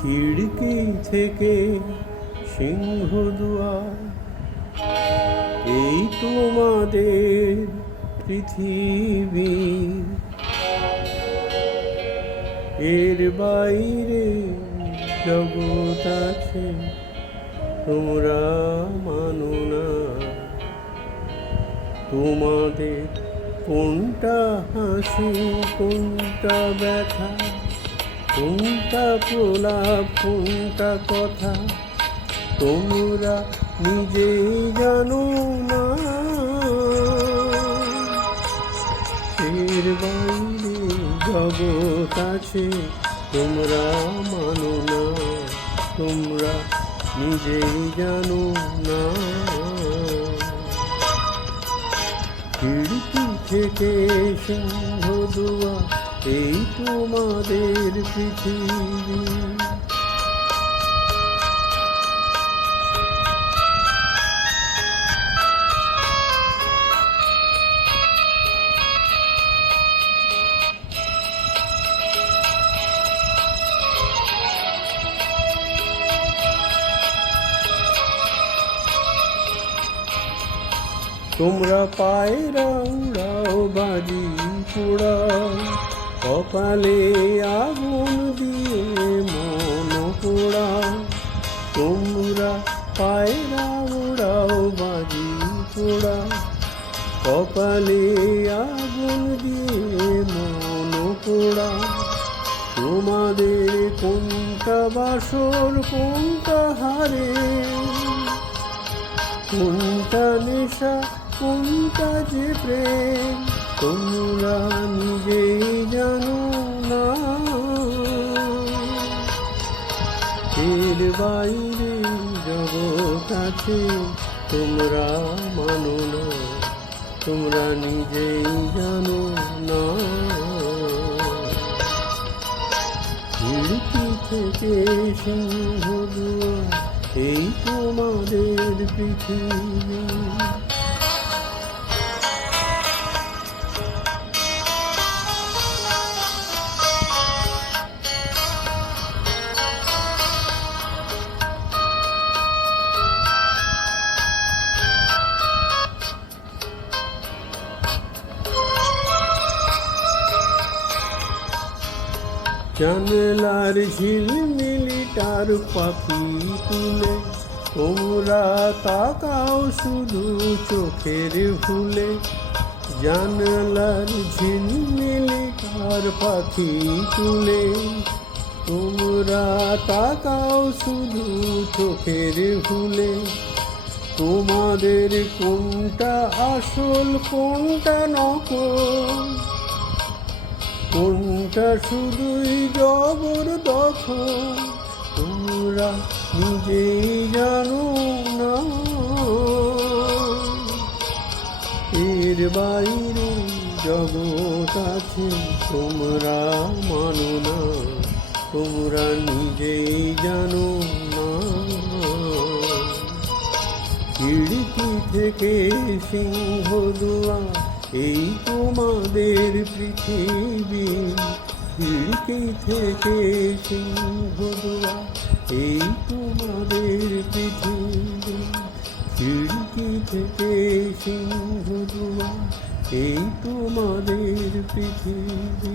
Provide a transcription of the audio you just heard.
খিড়কি থেকে সিংহদুয়ার, এই তোমাদের পৃথিবী। এর বাইরে জগৎ আছে, তোমরা মানো না। তোমাদের কোনটা হাসি, কোনটা ব্যথা, কোনটা প্রলাপ, কোনটা কথা, তোমরা নিজেই জানো না। এর বাইরে জগৎ আছে, তোমরা মানো না। তোমরা নিজেই জানো না। খিড়কি থেকে সিংহদুয়ার, এই তোমাদের পৃথিবী। তোমরা পায়রা উড়াও, বাজি পোড়াও, কপালে আগুন দিয়ে মন পোড়াও। তোমরা পায়রা উড়াও, বাজি পোড়াও, কপালে আগুন দিয়ে মন পোড়াও। তোমাদের কোনটা বাসর, কোনটা হারে, কোনটা নেশা, কোনটা যে প্রেম, তোমরা নিজেই জানো না। এর বাইরে জগৎ আছে, তোমরা মানো না। তোমরা নিজেই জানো না। খিড়কি থেকে সিংহদুয়ার, এই তোমাদের পৃথিবী। জানলার ঝিলমিলিটার পাখি তুলে, তোমরা তাকাও শুধু চোখের ভুলে। জানলার ঝিলমিলিটার পাখি তুলে, তোমরা তাকাও শুধু চোখের ভুলে। তোমাদের কোনটা আসল, কোনটা নকল, কোনটা শুধুই জবরদখল, তোমরা নিজেই জানো না। এর বাইরে জগৎ আছে, তোমরা মানো না। তোমরা নিজেই জানো না। খিড়কি থেকে সিংহদুয়ার, এই তোমাদের পৃথিবী। খিড়কি থেকে সিংহদুয়ার, এই তোমাদের পৃথিবী। খিড়কি থেকে সিংহদুয়ার, এই তোমাদের পৃথিবী।